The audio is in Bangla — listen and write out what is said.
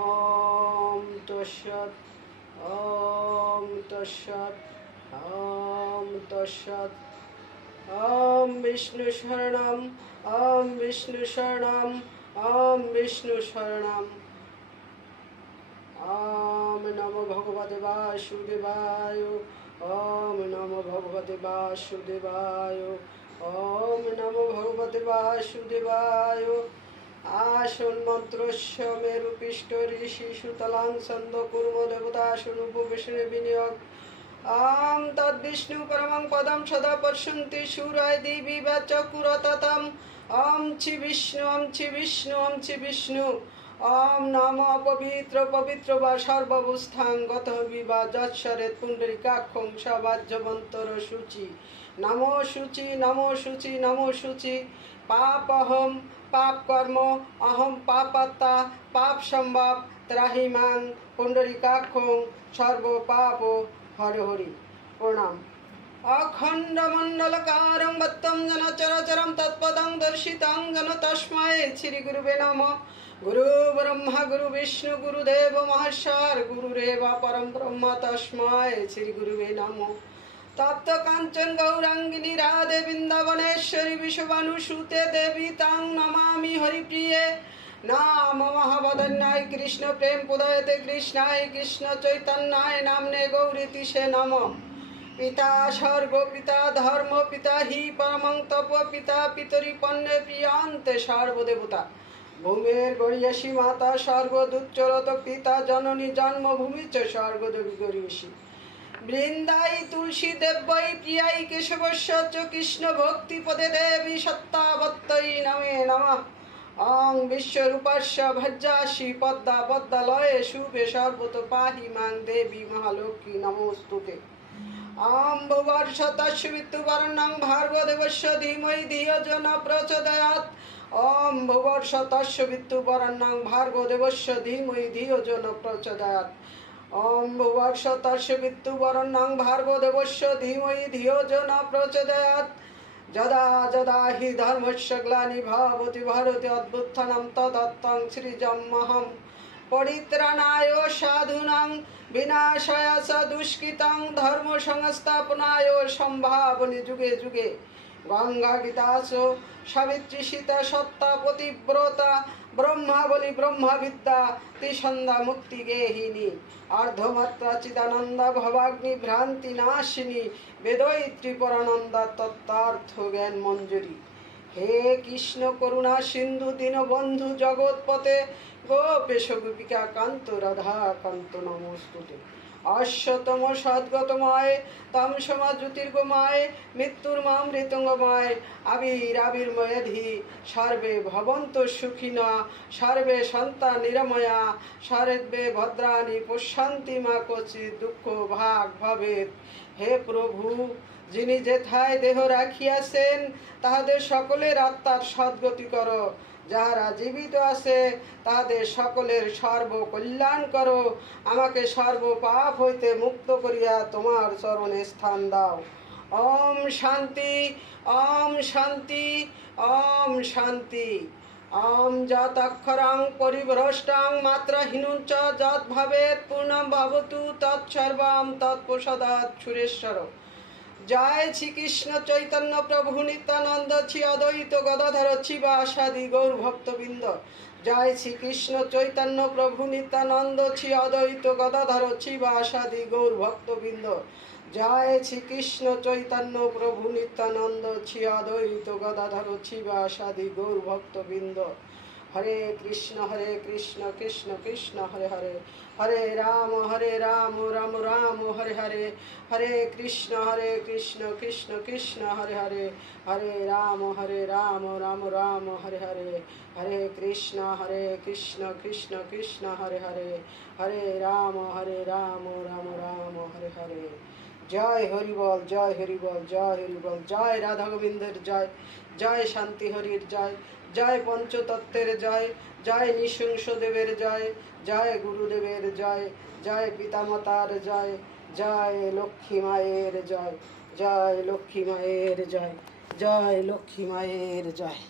ওম তৎসৎ। ওম তৎসৎ। ওম তৎসৎ। ওম বিষ্ণু শরণম। ওম বিষ্ণু শরণম। ওম বিষ্ণু শরণম। ওম নমো ভগবতে বাসুদেবায়। ওম নমো ভগবতে বাসুদেবায়। ওম নমো ভগবতে বাসুদেবায়। আসন মন্ত্রস্য মেরুপিষ্ট ঋষি সুতলাং ছন্দ কুর্ম দেবতাসন উপবেশনে বিনিয়োগ। আম তদ্বিষ্ণু পরমং পদম সদা পশ্যন্তি সুরায় দিবি চকুরততম। ওম ছি বিষ্ণু ওম ছি বিষ্ণু ওম ছি বিষ্ণু। ওম নম পবিত্র পবিত্র বা সর্বাবস্থাং গত বিবা যৎসরে পুণ্ডরিকাক্ষং সবাজ্যবন্তর শুচি। নমো শুচি নমো শুচি নমো শুচি। পাপ অহম পাপ কর্ম অহম পাপাত্তা পাপ সম্ভব ত্রাহি মাং পুণ্ডরিকাক্ষং সর্ব পাপ হরে হরি। প্রণাম। অখণ্ড মণ্ডলকারং বত্তম জন চরচরম তৎপদং দর্শিতং জন তস্मै শ্রী গুরুবে নমঃ। গুরু ব্রহ্মা গুরু বিষ্ণু গুরুদেব মহেশ্বর গুরুরেব পরম ব্রহ্ম তস্मै শ্রী গুরুবে নমঃ। তপ্ত কাঞ্চন গৌরাঙ্গিনী রাধে বৃন্দাবনেশ্বরী বিশ্ববানুসুতে দেবী তাং নমামি হরিপ্রিয়ে। নাম মহাবদন্যায় কৃষ্ণ প্রেম পুদয়তে কৃষ্ণায় কৃষ্ণ চৈতন্যায় নামনে গৌরীতিষে নমঃ। পিতা স্বর্গ পিতা ধর্ম পিতা হি পরমং তপ পিতা পিতরি পণ্যে প্রিয়ান্তে সর্বদেবতা। ভূমের গরিয়সী মাতা স্বর্গদূচ্চরত পিতা জননী জন্মভূমি চ স্বর্গদেবী গরিয়সী। বৃন্দাই তুলসী দেব্যই প্রিয়াই কেশবস্য চ কৃষ্ণ ভক্তি পদে দেবী সত্তাবত্তৈ নমে নমঃ। অং বিশ্বরূপাস্য ভজ্জাসি পদ্মা পদ্মালয়ে শুভে সর্বত পাহি মাং দেবী মহালক্ষ্মী নমস্তুতে। আম ভুবর্ষ তস্য মৃত্যুবরণং ভার্গদেবস্য ধীমহি ধিয়ো যো ন প্রচোদয়াৎ। ওম ভুবর্ষ তস্য মৃত্যুবরণং ভার্গদেবস্য ধীমহি ধিয়ো যো ন প্রচোদয়াৎ। ওম ভুবর্ষ তস্য মৃত্যুবরণং ভার্গদেবস্য ধীমহি ধিয়ো যো ন প্রচোদয়াৎ। যদা যদা হি ধর্মস্য গ্লানি ভবতি ভারতে অভ্যুত্থানম তদত্তং সৃজমহম। পরিত্রাণায় সাধূনাং বিনাশায় চ দুষ্কৃতং ধর্ম সংস্থাপনায় সম্ভাবনি যুগে যুগে। গঙ্গা গীতাস সাবিত্রী সীতা সত্তা পতিব্রতা ব্রহ্মাবলী ব্রহ্মবিদ্যা ত্রিসন্ধ্যা মুক্তি গেহিনী। অর্ধমাত্রা চিদানন্দা ভবাগ্নি ভ্রান্তি নাশিনী বেদয়িত্রী পরানন্দা তত্ত্বার্থ জ্ঞান মঞ্জুরি। হে কৃষ্ণ করুণা সিন্ধু দীনবন্ধু জগৎপতে গোপেশ গোপিকা কান্ত রাধা কান্ত নমস্তুতে। অশ্বতম সদ্গতময় তমসমা জ্যোতির্গময় মৃত্যুর মামৃতঙ্গময় আবির আবির্ময়ধি সর্বে ভবন্ত সুখিনা সর্বে সন্তা নিরাময়া সর্বে ভদ্রাণি পশ্যন্তি মা কচিৎ দুঃখ ভাগ ভবেৎ। হে প্রভু, যিনি যেথায় দেহ রাখিয়াছেন তাহাদের সকলের আত্মার সদ্গতি করো। যাহারা জীবিত আছে তাহাদের সকলের সর্বকল্যাণ করো। আমাকে সর্বপাপ হইতে মুক্ত করিয়া তোমার চরণে স্থান দাও। ওম শান্তি ওম শান্তি ওম শান্তি। ওম যৎ অক্ষরং পরিভ্রষ্টং মাত্রাহীনং চ যৎ ভবেৎ পূর্ণং ভবতু তৎসর্বং তৎপ্রসাদাৎ সুরেশ্বর। জয় শ্রীকৃষ্ণ চৈতন্য প্রভু নিত্যানন্দ শ্রী অদ্বৈত গদাধর শিবাসাদি গৌর ভক্তবৃন্দ। জয় শ্রীকৃষ্ণ চৈতন্য প্রভু নিত্যানন্দ শ্রী অদ্বৈত গদাধর শিবাসাদি গৌর ভক্তবৃন্দ। জয় শ্রীকৃষ্ণ চৈতন্য প্রভু নিত্যানন্দ শ্রী অদ্বৈত গদাধর শিবাসাদি গৌর ভক্তবৃন্দ। হরে কৃষ্ণ কৃষ্ণ কৃষ্ণ হরে হরে হরে রাম রাম রাম হরে হরে। হরে কৃষ্ণ কৃষ্ণ কৃষ্ণ হরে হরে হরে রাম রাম রাম হরে হরে। হরে কৃষ্ণ কৃষ্ণ কৃষ্ণ হরে হরে হরে রাম রাম রাম হরে হরে। জয় হরি বল জয় হরি বল জয় হরি বল। জয় রাধা গোবিন্দের জয়। জয় শান্তি হরির জয়। জয় পঞ্চতত্ত্বের জয়। জয় নৃশংস দেবের জয়। জয় গুরুদেবের জয়। জয় পিতামাতার জয়। জয় লক্ষ্মী মায়ের জয়। জয় লক্ষ্মী মায়ের জয়। জয় লক্ষ্মী মায়ের জয়।